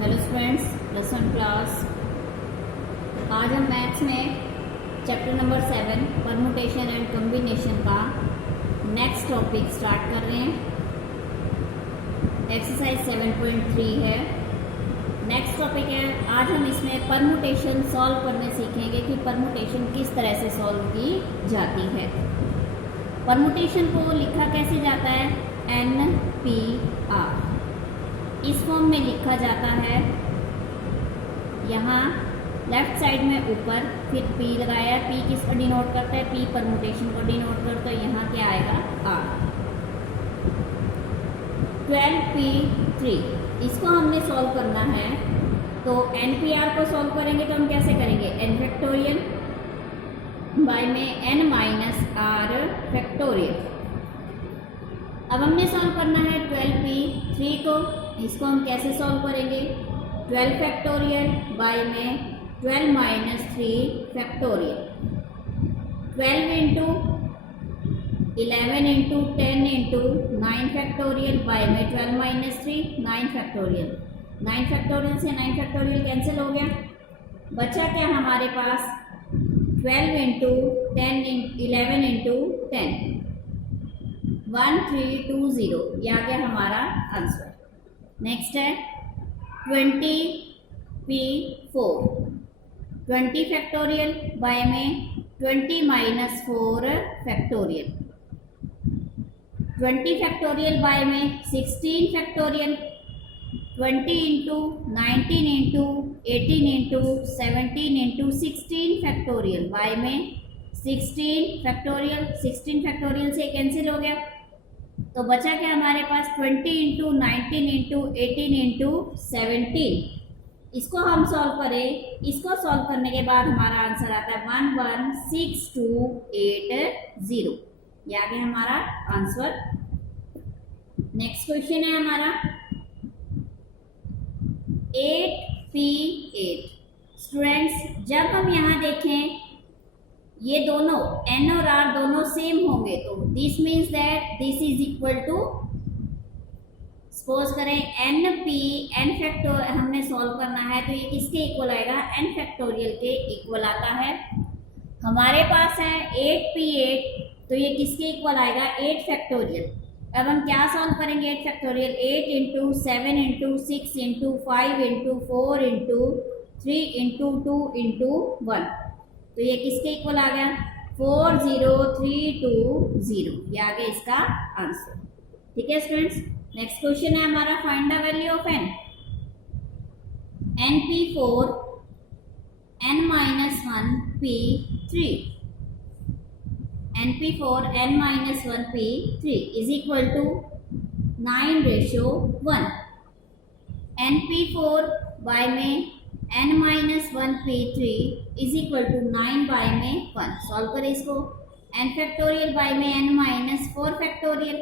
Hello students, lesson class. आज हम maths में chapter number 7 permutation and combination का नेक्स्ट टॉपिक स्टार्ट कर रहे हैं। एक्सरसाइज 7.3 है। नेक्स्ट टॉपिक है, आज हम इसमें परमुटेशन सॉल्व करने सीखेंगे कि परमुटेशन किस तरह से सॉल्व की जाती है। परमुटेशन को लिखा कैसे जाता है? NPR इस फॉर्म में लिखा जाता है। यहाँ लेफ्ट साइड में ऊपर फिर P लगाया। P किसको डिनोट करता है? P परमुटेशन को डिनोट करता है। यहाँ क्या आएगा? R। 12P3 इसको हमने सॉल्व करना है, तो NPR को सॉल्व करेंगे तो हम कैसे करेंगे? n फैक्टोरियल बाय में n माइनस r फैक्टोरियल। अब हमने सॉल्व करना है 12P3 को। इसको हम कैसे सॉल्व करेंगे? 12 फैक्टोरियल बाय में 12 minus 3 factorial. 12 into 11 into 10 into 9 factorial by में 12 माइनस 3 9 फैक्टोरियल। 9 फैक्टोरियल से 9 फैक्टोरियल कैंसिल हो गया। बचा क्या हमारे पास? 12 इंटू 10 11 इंटू 10 1320। ये आ गया हमारा आंसर। नेक्स्ट है 20P4 20 फैक्टोरियल बाय में 20 माइनस 4 फैक्टोरियल। 20 फैक्टोरियल बाय में 16 factorial. 20 into 19 into 18 into 17 into 16 factorial by में 16 फैक्टोरियल। 16 फैक्टोरियल से कैंसिल हो गया, तो बचा क्या हमारे पास? 20 इंटू 19 इंटू 18 इंटू 17। इसको हम सॉल्व करें। इसको सॉल्व करने के बाद हमारा आंसर आता है 116280। ये आ गया हमारा आंसर। नेक्स्ट क्वेश्चन है हमारा 8P8। स्टूडेंट्स, जब हम यहाँ देखें ये दोनों n और r दोनों सेम होंगे तो this means that this is equal to, suppose करें n फैक्टोरियल हमने सॉल्व करना है, तो ये किसके इक्वल आएगा? n फैक्टोरियल के इक्वल आता है। हमारे पास है 8P8, तो ये किसके इक्वल आएगा? 8 फैक्टोरियल। अब हम क्या सॉल्व करेंगे? 8 factorial 8 into 7 into 6 into 5 into 4 into 3 into 2 into 1, तो ये किसके इक्वल आ गया? 40320। ये आ गया इसका आंसर। ठीक है स्टूडेंट्स। नेक्स्ट क्वेश्चन है हमारा find the value of n। NP4 n minus 1 P3 NP4 n minus 1 P3 is equal to 9:1। NP4 by में n minus 1 P3 is equal to 9 by में 1। सॉल्व करें इसको। n फैक्टोरियल बाय में n minus 4 factorial.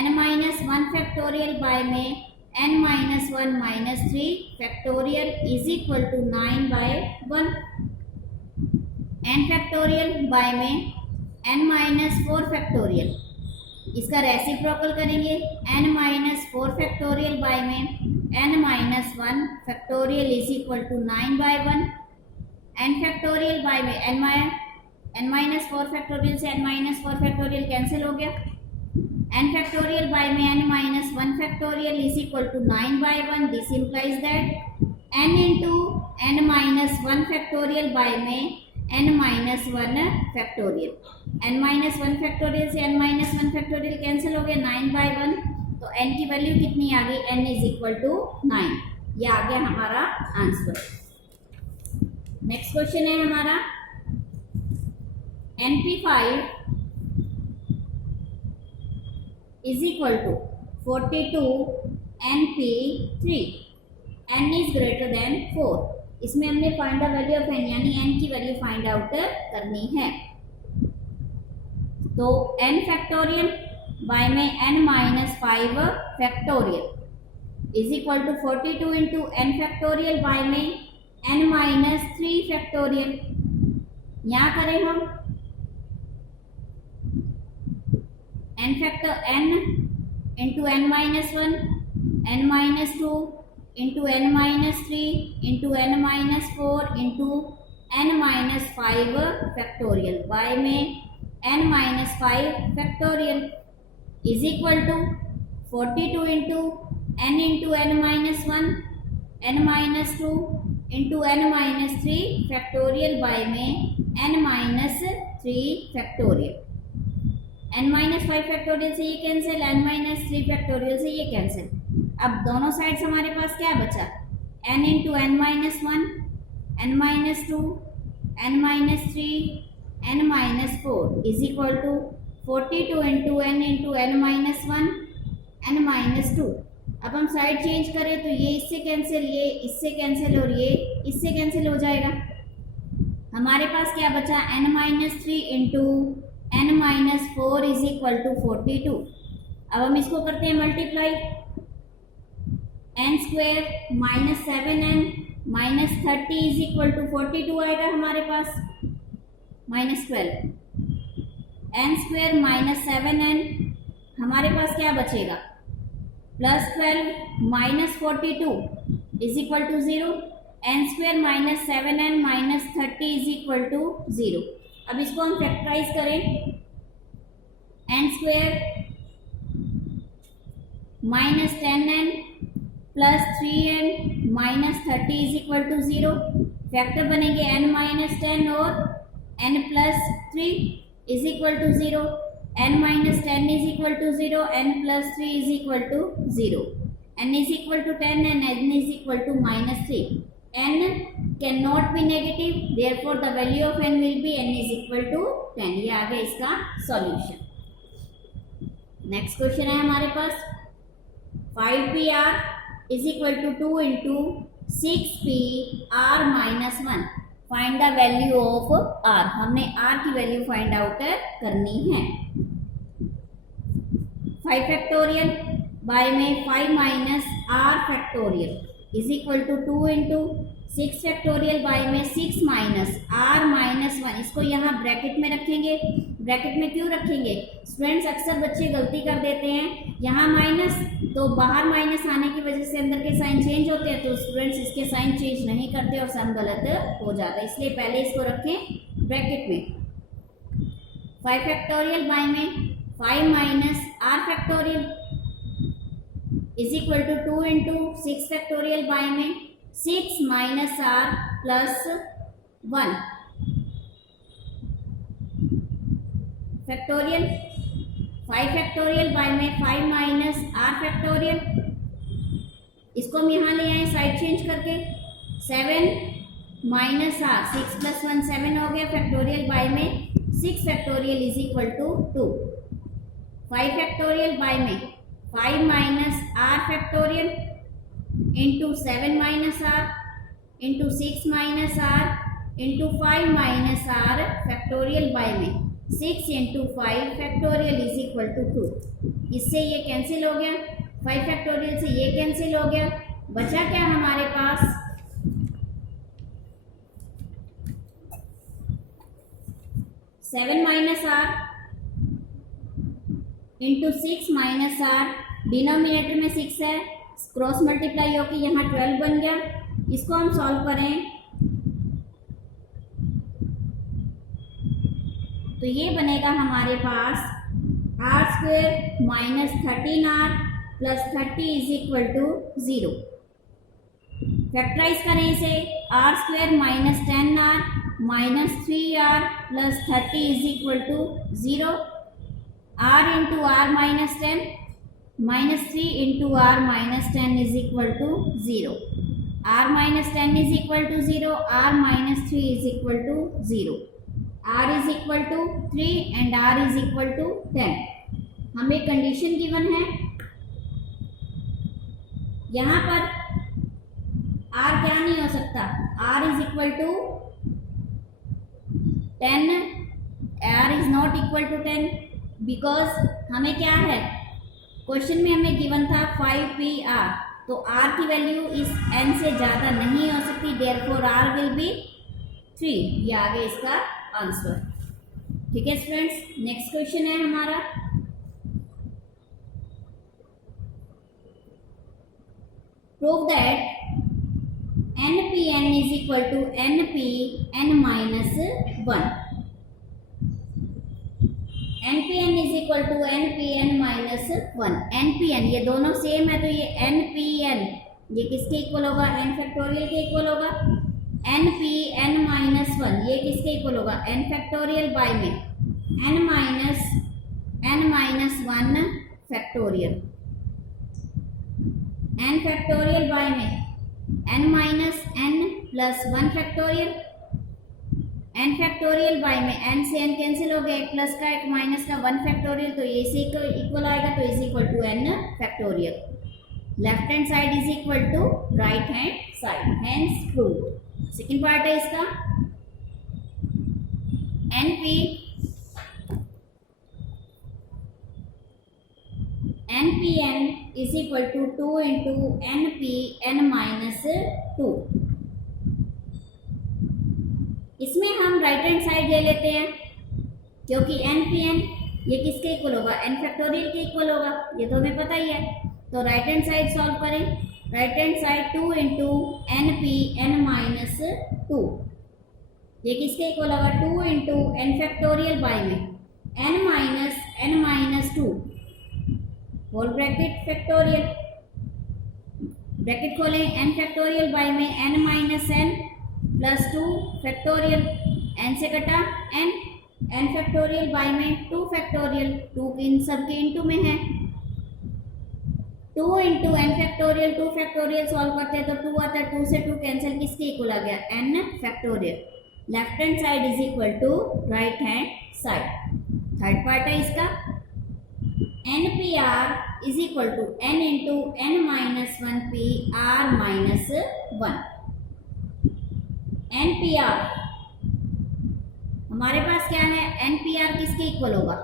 n minus 1 factorial by में n minus 1 minus 3 factorial is equal to 9 by 1। n factorial by में n minus 4 factorial, इसका reciprocal करेंगे। n minus 4 factorial by में n minus 1 factorial is equal to 9 by 1। n factorial by में n minus 4 factorial से n minus 4 factorial cancel हो गया। n factorial by में n minus 1 factorial is equal to 9 by 1। This implies that n into n minus 1 factorial by में n minus 1 factorial. n minus 1 factorial से n minus 1 factorial cancel हो गया। 9 by 1, तो n की value कितनी आ गई? n is equal to 9। ये आ गया हमारा आंसर। नेक्स्ट क्वेश्चन है हमारा NP5 is equal to 42 NP3। n is greater than 4। इसमें हमने find the value of n यानी n की वैल्यू फाइंड आउट करनी है। तो n फैक्टोरियल बाय में n minus 5 factorial is equal to 42 into n factorial by में n minus 3 factorial. यहाँ करें हम n into n minus 1 n minus 2 into n minus 3 into n minus 4 into n minus 5 factorial y में n minus 5 factorial is equal to 42 into n minus 1 n minus 2 into n minus 3 factorial y में n minus 3 factorial. n minus 5 factorial से ये cancel, n minus 3 factorial से ये cancel. अब दोनों sides हमारे पास क्या बचा, n into n minus 1 n minus 2 n minus 3 n minus 4 is equal to 42 into n minus 1 n minus 2। अब हम साइड चेंज करें तो ये इससे कैंसिल, ये इससे कैंसिल और ये इससे कैंसिल हो जाएगा। हमारे पास क्या बचा, n minus 3 into n minus 4 is equal to 42। अब हम इसको करते हैं multiply, n square minus 7n minus 30 is equal to 42 आएगा हमारे पास, minus 12 n square minus 7n हमारे पास क्या बचेगा, plus 12 minus 42 is equal to 0, n square minus 7n minus 30 is equal to 0। अब इसको हम फैक्टराइज करें, n square minus 10n plus 3n minus 30 is equal to 0। Factor बनेंगे n माइनस 10 और n plus 3 is equal to 0, n minus 10 is equal to 0, n plus 3 is equal to 0, n is equal to 10 and n is equal to minus 3। n can not be negative, therefore the value of n will be n is equal to 10। ये आ गया इसका solution. Next question है हमारे पास 5pr is equal to 2 into 6pr minus 1, find the value of r। हमने r की value find out करनी है। 5 फैक्टोरियल बाय में 5 minus r factorial is equal to 2 into 6 factorial by में 6 माइनस r माइनस 1। इसको यहाँ ब्रैकेट में रखेंगे। ब्रैकेट में क्यों रखेंगे, स्टूडेंट्स अक्सर बच्चे गलती कर देते हैं, यहाँ माइनस तो बाहर माइनस आने की वजह से अंदर के साइन चेंज होते हैं, तो स्टूडेंट्स इसके साइन चेंज नहीं करते और सम गलत हो जाता है, इसलिए पहले इसको रखें ब्रैकेट में। 5 फैक्टोरियल बाय में 5 minus r factorial is equal to 2 into 6 factorial by में 6 minus r plus 1 factorial. 5 factorial by में 5 माइनस r फैक्टोरियल, इसको हम यहाँ ले आए साइड चेंज करके, 7 माइनस r 6 प्लस 1 7 हो गया फैक्टोरियल बाय में 6 factorial is equal to 2। 5 factorial by में 5 minus r factorial into 7 minus r into 6 minus r into 5 minus r factorial by में 6 into 5 factorial is equal to 2। इससे ये cancel हो गया, 5 factorial से ये कैंसिल हो गया, बचा क्या हमारे पास 7 minus r into 6 minus r, denominator में 6 है, क्रॉस मल्टीप्लाई होकर यहाँ 12 बन गया। इसको हम सॉल्व करें तो ये बनेगा हमारे पास r square minus 13r plus 30 is equal to 0। Factorize करें इसे, r square minus 10r minus 3r plus 30 is equal to 0, r into r minus 10 minus 3 into r minus 10 is equal to 0, r minus 10 is equal to 0, r minus 3 is equal to 0, r is equal to 3 and r is equal to 10। हमें condition given है, यहाँ पर r क्या नहीं हो सकता, r is equal to 10, r is not equal to 10 because हमें क्या है, क्वेश्चन में हमें गिवन था 5pr, तो r की वैल्यू इस n से ज़्यादा नहीं हो सकती, देयरफॉर r विल बी 3। ये आगे इसका आंसर। ठीक है स्टूडेंट्स, नेक्स्ट क्वेश्चन है हमारा prove that npn is equal to npn minus 1. npn is equal to npn minus 1. npn ये दोनों सेम है तो ये npn ये किसके इक्वल होगा, n फैक्टोरियल के इक्वल होगा. npn minus 1 ये किसके इक्वल होगा, n फैक्टोरियल बाय में n minus 1 factorial. n factorial by में n minus n plus 1 factorial. n factorial by में n से n कैंसिल हो गया, एक प्लस का एक माइनस का 1 फैक्टोरियल, तो ये इसी को इक्वल आएगा तो is equal to n factorial. Left hand side is equal to right hand side, hence prove. Second part है इसका, npn is equal to 2 into npn minus 2. इसमें हम राइट हैंड साइड ले लेते हैं क्योंकि npn ये किसके इक्वल होगा, n फैक्टोरियल के इक्वल होगा, ये तो हमें पता ही है. तो राइट हैंड साइड सॉल्व करें. Right hand side 2 into npn minus 2 ये किसके इक्वल होगा, 2 into n फैक्टोरियल बाय में n minus 2 whole bracket factorial, bracket खोलें, n फैक्टोरियल बाय में n minus n plus 2 factorial, n से कटा n फैक्टोरियल बाय में 2 फैक्टोरियल, 2 इन सबके इनटू में है. 2 into n factorial 2 factorial solve करते हैं तो 2 आता है, 2 से 2 कैंसिल, किसके इक्वल आ गया, n factorial. Left hand side is equal to right hand side. Third part है इसका, npr is equal to n into n minus 1 pr minus 1. npr हमारे पास क्या है, npr किसके इक्वल होगा,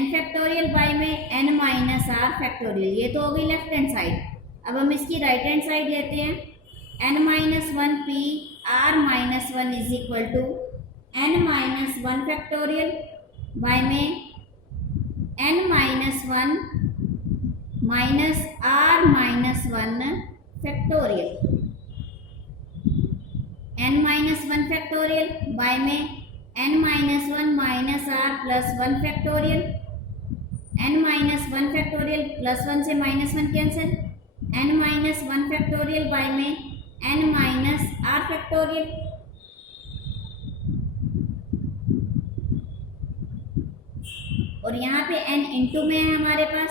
n फैक्टोरियल बाय में n माइनस r फैक्टोरियल. ये तो हो गई लेफ्ट हैंड साइड. अब हम इसकी राइट हैंड साइड लेते हैं. n minus 1 pr minus 1 is equal to n minus 1 factorial by में n minus 1 minus r minus 1 factorial. n minus 1 factorial by में n minus 1 minus r plus 1 factorial. n minus 1 factorial plus 1 से minus 1 cancel, n minus 1 factorial by में n minus r factorial. और यहाँ पे n into में है हमारे पास,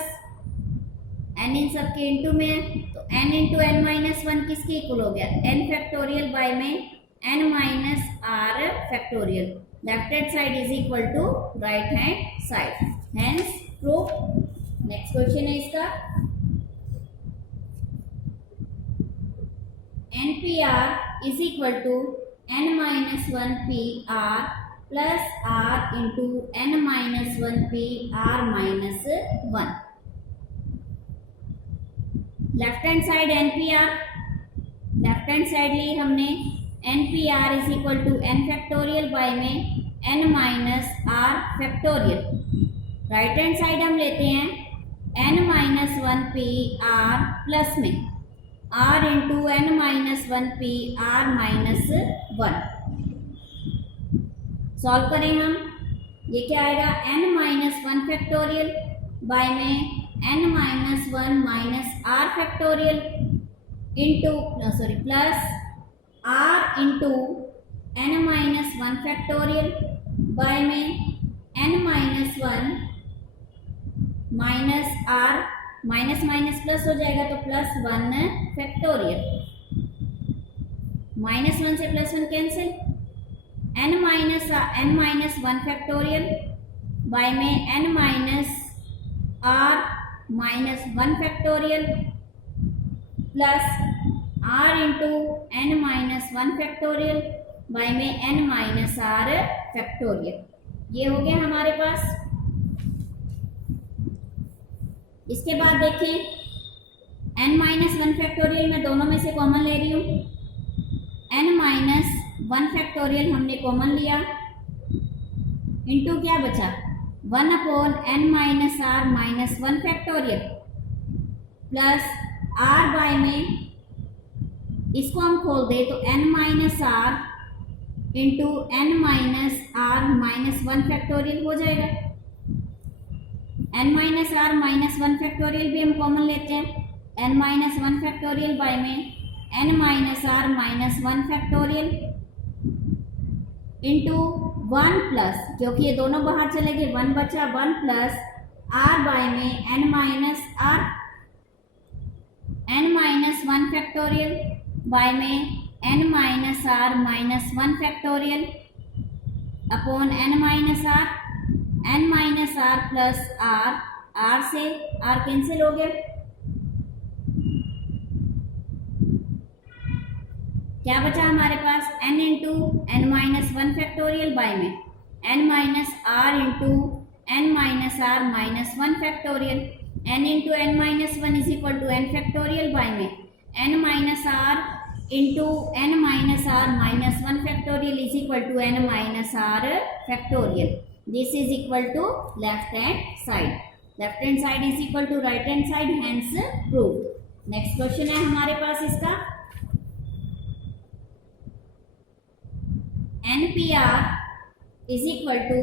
n इन सब के इंटू में है तो n इंटू n माइनस 1 किसके इक्वल हो गया, n फैक्टोरियल बाय में n minus r factorial. Left hand side is equal to right hand side, hence proof. Next question है इसका, npr is equal to n minus 1 pr plus r into n minus 1 pr minus 1. Left hand side npr, left hand side ली हमने, npr is equal to n factorial by में n minus r factorial. Right hand side हम लेते हैं n minus 1 pr plus में r into n minus 1 pr minus 1. सॉल्व करें हम, ये क्या आएगा, n माइनस 1 फैक्टोरियल बाय में n minus 1 minus r factorial into plus r into n minus 1 factorial by में n minus 1 minus r, minus minus plus हो जाएगा तो प्लस 1 फैक्टोरियल. माइनस 1 से plus 1 cancel, n minus 1 factorial by में n minus r minus 1 factorial plus r into n minus 1 factorial by में n minus r factorial. ये हो गया हमारे पास. इसके बाद देखें n माइनस 1 फैक्टोरियल मैं दोनों में से कॉमन ले रही हूँ. n माइनस 1 फैक्टोरियल हमने कॉमन लिया, इंटू क्या बचा, 1 upon n minus r minus 1 factorial plus r by में इसको हम खोल दे तो n minus r into n minus r minus one factorial हो जाएगा। n minus r minus one factorial भी हम कॉमन लेते हैं, n minus one factorial by में n minus r minus one factorial into one plus, क्योंकि ये दोनों बाहर चले गए, वन बचा, वन प्लस आर बाय में n minus r, n minus one factorial by में n minus r minus one factorial upon n minus r plus r, r से आर कैंसिल हो गया, क्या बचा हमारे पास n into n minus one factorial by में n minus r into n minus r minus one factorial, n into n minus one is equal to n factorial by में n minus r into n minus r minus one factorial is equal to n minus r factorial. This is equal to left hand side, left hand side is equal to right hand side, hence proved. Next question है हमारे पास इसका, NPR is equal to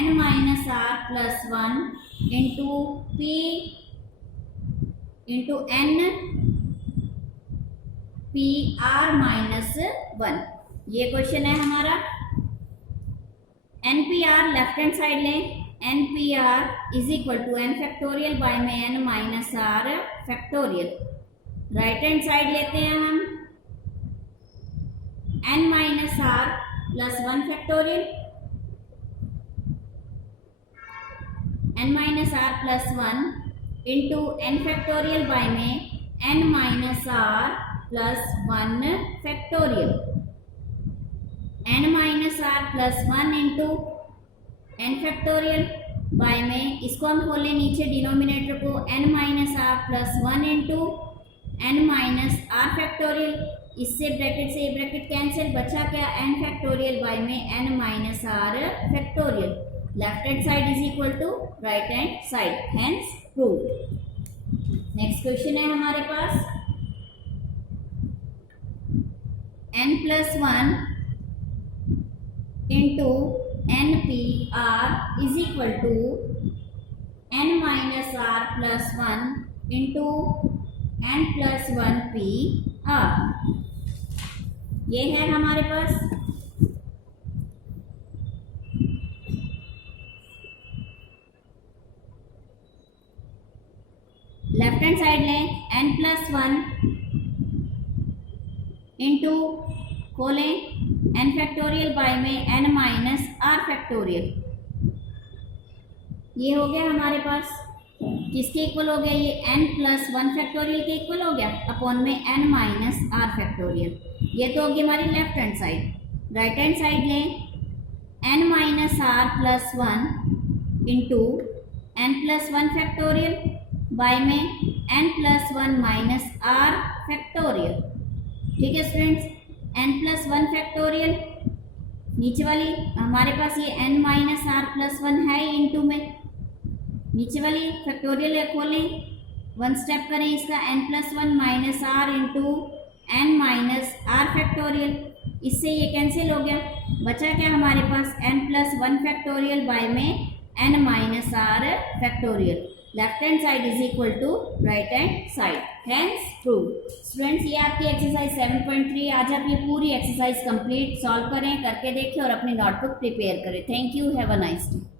n minus r plus 1 into p into n p r minus 1। ये question है हमारा। NPR left hand side लें, NPR is equal to n factorial by में n minus r factorial. Right hand side लेते हैं हम, n minus r plus one factorial, n minus r plus one into n factorial by में n minus r plus one factorial, n minus r plus one into n factorial by में, इसको हम खोलें नीचे denominator को, n minus r plus one into n minus r factorial, इससे bracket से ये ब्रैकेट कैंसिल, बचा क्या n फैक्टोरियल बाय में n minus r factorial. Left hand side is equal to right hand side, hence proved. Next question है हमारे पास, n plus one into n P r is equal to n minus r plus one into n plus one P r. ये है हमारे पास। Left hand side लें, n plus one into खोलें n factorial by में n minus r factorial. ये हो गया हमारे पास, किसके इक्वल हो गया, ये n प्लस वन फैक्टोरियल के इक्वल हो गया अपॉन में n माइनस आर फैक्टोरियल। ये तो होगी हमारी left hand side. Right hand side लें, n minus r plus one into n plus one factorial by में n plus one minus r factorial. ठीक है students, n plus one factorial, नीचे वाली हमारे पास ये n minus r plus one है इंटू में, नीचे वाली फैक्टोरियल है, खोलें, वन स्टेप करें इसका, n plus one minus r into n minus r factorial, इससे ये कैंसिल हो गया, बचा क्या हमारे पास n plus one factorial by में n minus r factorial. Left hand side is equal to right hand side, hence prove. Students, ये आपकी एक्सरसाइज 7.3। आज आप ये पूरी एक्सरसाइज कंप्लीट सॉल्व करें, करके देखें और अपनी नोटबुक प्रिपेयर करें। Thank you, have a nice day.